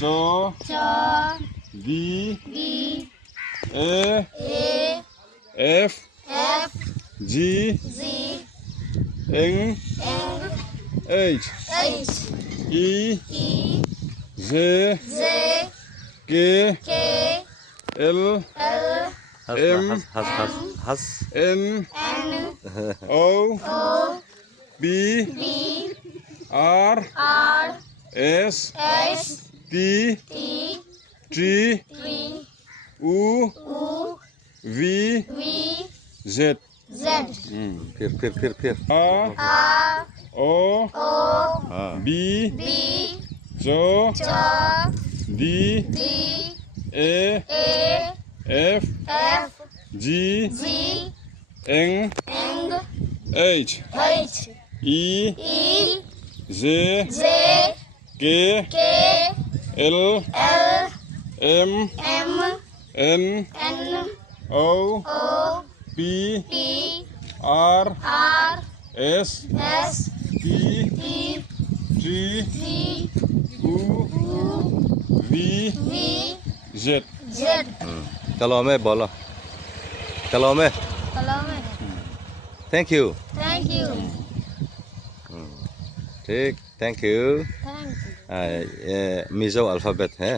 cho D A F G N H E Z K L M N O P R S T T U V Z फिर A O B जो D A F G N H E Z K L M N O P R S T T U V Z kalau मैं बोलो kalau मैं thank you ठीक thank you Mizo alphabet है